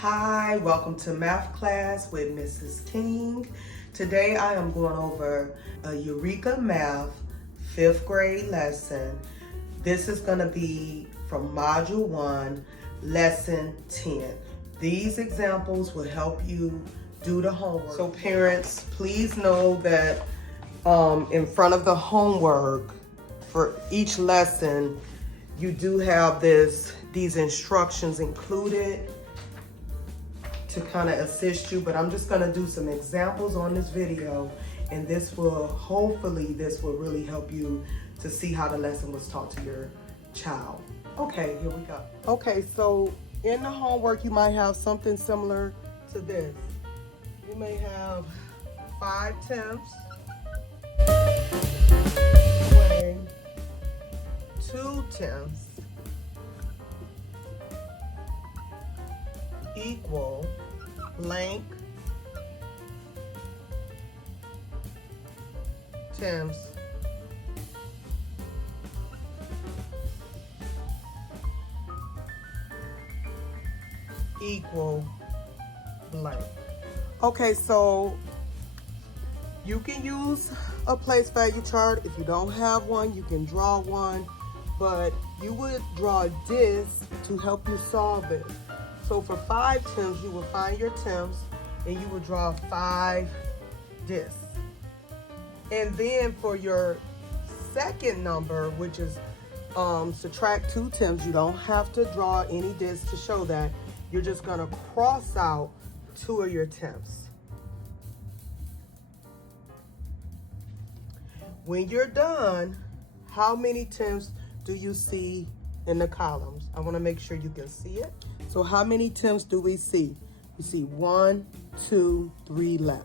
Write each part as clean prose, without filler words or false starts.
Hi, welcome to math class with Mrs. King. Today I am going over a Eureka math 5th grade lesson. This is going to be from module 1, lesson 10. These examples will help you do the homework. So parents, please know that in front of the homework for each lesson, you do have these instructions included to kind of assist you, but I'm just going to do some examples on this video, and hopefully this will really help you to see how the lesson was taught to your child. Okay, here we go. Okay, so in the homework you might have something similar to this. You may have 5 tenths weighing 2 tenths equal blank tenths equal blank. Okay, so you can use a place value chart. If you don't have one, you can draw one, but you would draw this to help you solve it. So for 5 tenths, you will find your tenths and you will draw 5 discs. And then for your second number, which is subtract 2 tenths, you don't have to draw any discs to show that. You're just gonna cross out 2 of your tenths. When you're done, how many tenths do you see in the columns? I wanna make sure you can see it. So how many tenths do we see? We see 1, 2, 3 left.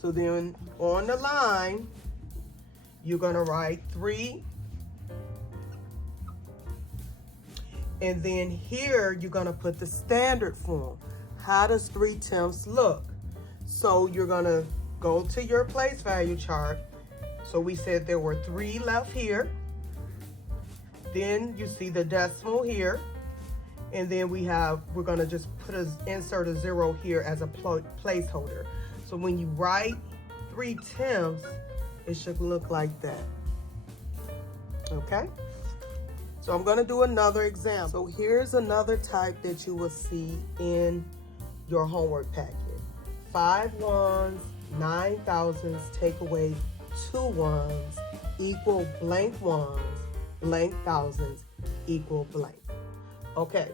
So then on the line, you're gonna write 3. And then here, you're gonna put the standard form. How does 3 tenths look? So you're gonna go to your place value chart. So we said there were 3 left here. Then you see the decimal here. And then we're gonna just insert a 0 here as a placeholder. So when you write 3 tenths, it should look like that. Okay? So I'm gonna do another example. So here's another type that you will see in your homework packet. 5 ones, 9 thousandths, take away 2 ones, equal blank ones, blank thousandths, equal blank. Okay,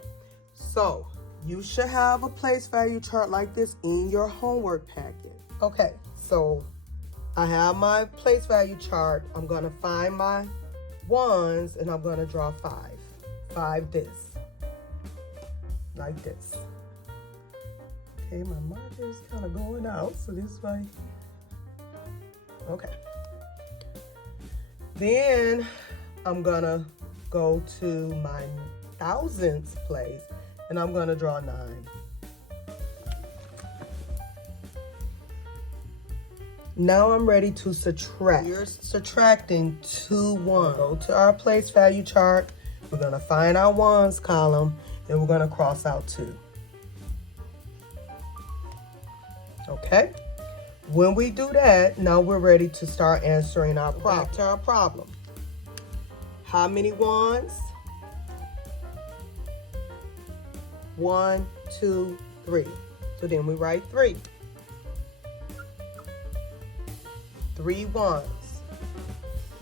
so you should have a place value chart like this in your homework packet. Okay, so I have my place value chart. I'm gonna find my ones and I'm gonna draw 5 discs, like this. Okay, my marker is kind of going out, so this way. Okay. Then I'm gonna go to my thousandths place and I'm gonna draw 9. Now I'm ready to subtract. You're subtracting 2 ones. Go to our place value chart. We're gonna find our ones column and we're gonna cross out 2. Okay? When we do that, now we're ready to start answering our problem. Back to our problem. How many ones? 1, 2, 3. So then we write 3. 3 ones.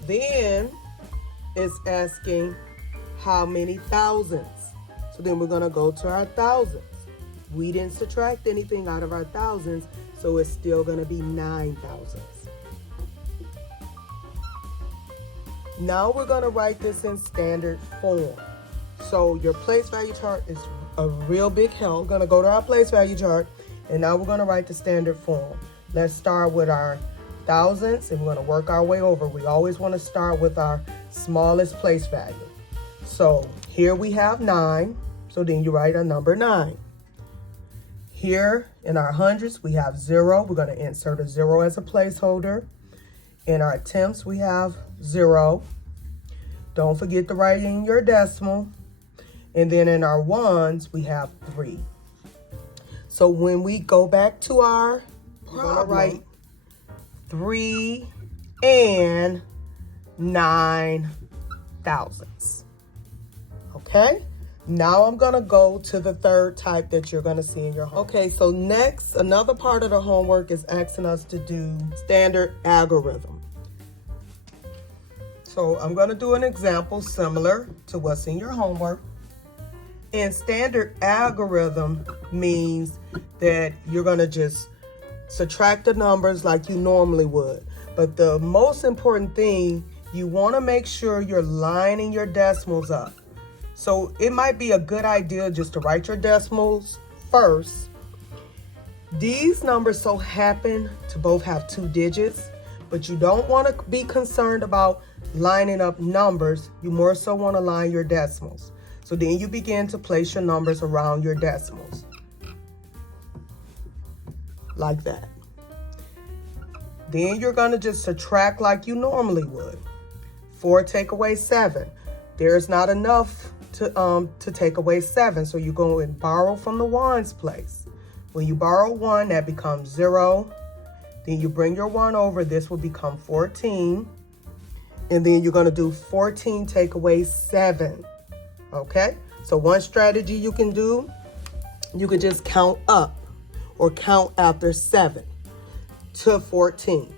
Then it's asking how many thousandths. So then we're gonna go to our thousandths. We didn't subtract anything out of our thousandths, so it's still gonna be 9 thousandths. Now we're gonna write this in standard form. So your place value chart is a real big help. We're gonna go to our place value chart, and now we're gonna write the standard form. Let's start with our thousandths, and we're gonna work our way over. We always wanna start with our smallest place value. So here we have 9, so then you write a number 9. Here in our hundreds, we have 0. We're gonna insert a 0 as a placeholder. In our tenths, we have 0. Don't forget to write in your decimal. And then in our ones, we have 3. So when we go back to our problem, we're gonna write 3 and 9 thousandths. Okay? Now I'm gonna go to the third type that you're gonna see in your homework. Okay, so next, another part of the homework is asking us to do standard algorithm. So I'm gonna do an example similar to what's in your homework. And standard algorithm means that you're gonna just subtract the numbers like you normally would. But the most important thing, you wanna make sure you're lining your decimals up. So it might be a good idea just to write your decimals first. These numbers so happen to both have 2 digits, but you don't want to be concerned about lining up numbers. You more so want to line your decimals. So then you begin to place your numbers around your decimals. Like that. Then you're going to just subtract like you normally would. 4 take away 7. There's not enough to take away 7, so you go and borrow from the ones place. When you borrow 1, that becomes 0. Then you bring your 1 over, this will become 14. And then you're going to do 14 take away 7. Okay? So one strategy you can do, you can just count up or count after 7 to 14.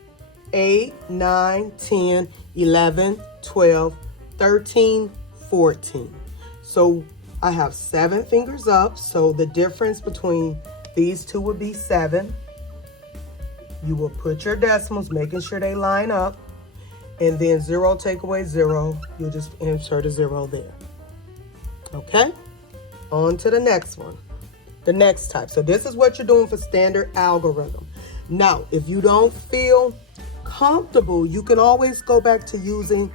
8, 9, 10, 11, 12, 13, 14. So I have 7 fingers up, so the difference between these two would be 7. You will put your decimals, making sure they line up, and then 0 take away 0, you'll just insert a 0 there. Okay? On to the next one, the next type. So this is what you're doing for standard algorithm. Now, if you don't feel comfortable, you can always go back to using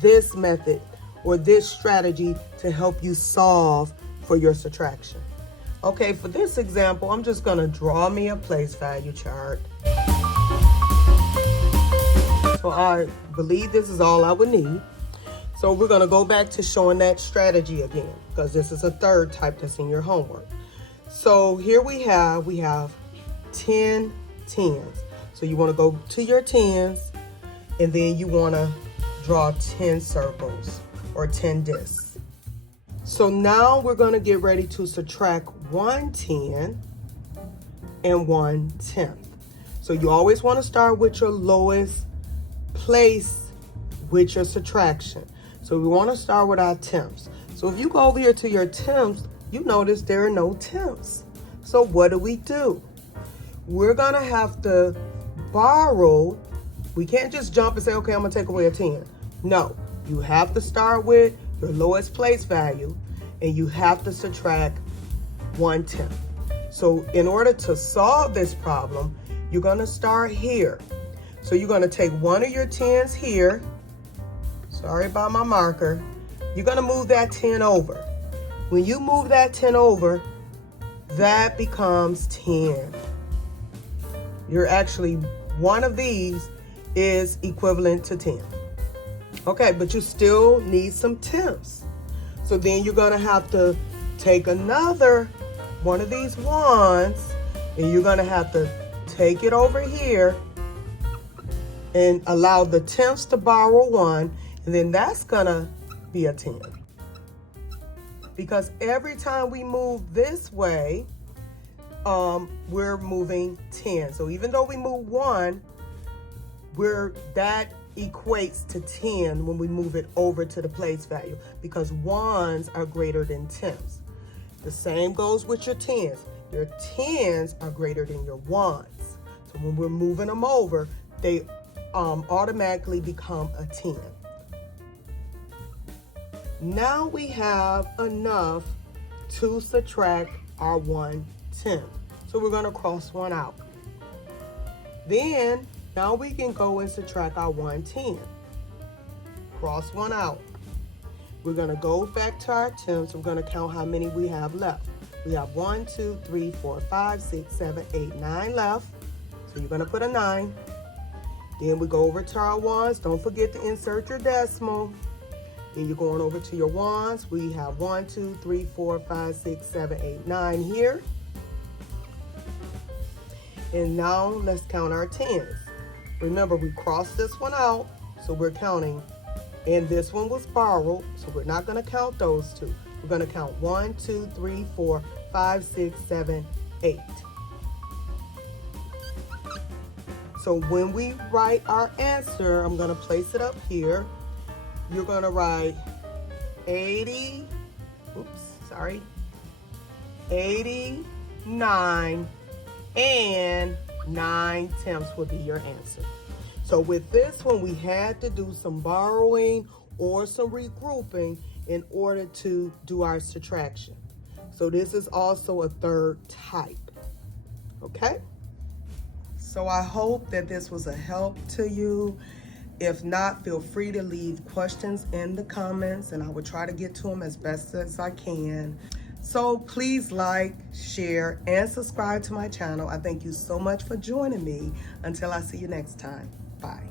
this method or this strategy to help you solve for your subtraction. Okay, for this example, I'm just gonna draw me a place value chart. So I believe this is all I would need. So we're gonna go back to showing that strategy again, because this is a third type that's in your homework. So here we have 10 tens. So you wanna go to your tens, and then you wanna draw 10 circles or 10 discs. So now we're going to get ready to subtract 1 10 and 1 10th. So you always want to start with your lowest place with your subtraction. So we want to start with our tenths. So if you go over here to your tenths, you notice there are no tenths. So what do? We're going to have to borrow. We can't just jump and say, okay, I'm going to take away a 10. No. You have to start with your lowest place value, and you have to subtract 1 10th. So in order to solve this problem, you're going to start here. So you're going to take one of your 10s here. Sorry about my marker. You're going to move that 10 over. When you move that 10 over, that becomes 10. You're actually, one of these is equivalent to 10. Okay, but you still need some tenths. So then you're going to have to take another one of these ones, and you're going to have to take it over here and allow the tenths to borrow 1, and then that's going to be a 10. Because every time we move this way, we're moving 10. So even though we move 1, that equates to 10 when we move it over to the place value, because ones are greater than tenths. The same goes with your tens. Your tens are greater than your ones. So when we're moving them over, they automatically become a 10. Now we have enough to subtract our 1 10th. So we're going to cross 1 out. Then now we can go and subtract our 1 10. Cross 1 out. We're going to go back to our tenths. We're going to count how many we have left. We have 1, 2, 3, 4, 5, 6, 7, 8, 9 left. So you're going to put a 9. Then we go over to our ones. Don't forget to insert your decimal. Then you're going over to your ones. We have 1, 2, 3, 4, 5, 6, 7, 8, 9 here. And now let's count our tens. Remember, we crossed this one out, so we're counting. And this one was borrowed, so we're not going to count those two. We're going to count 1, 2, 3, 4, 5, 6, 7, 8. So when we write our answer, I'm going to place it up here. You're going to write 89 and 9/10 would be your answer. So with this one, we had to do some borrowing or some regrouping in order to do our subtraction. So this is also a third type, okay? So I hope that this was a help to you. If not, feel free to leave questions in the comments and I will try to get to them as best as I can. So please like, share, and subscribe to my channel. I thank you so much for joining me. Until I see you next time. Bye.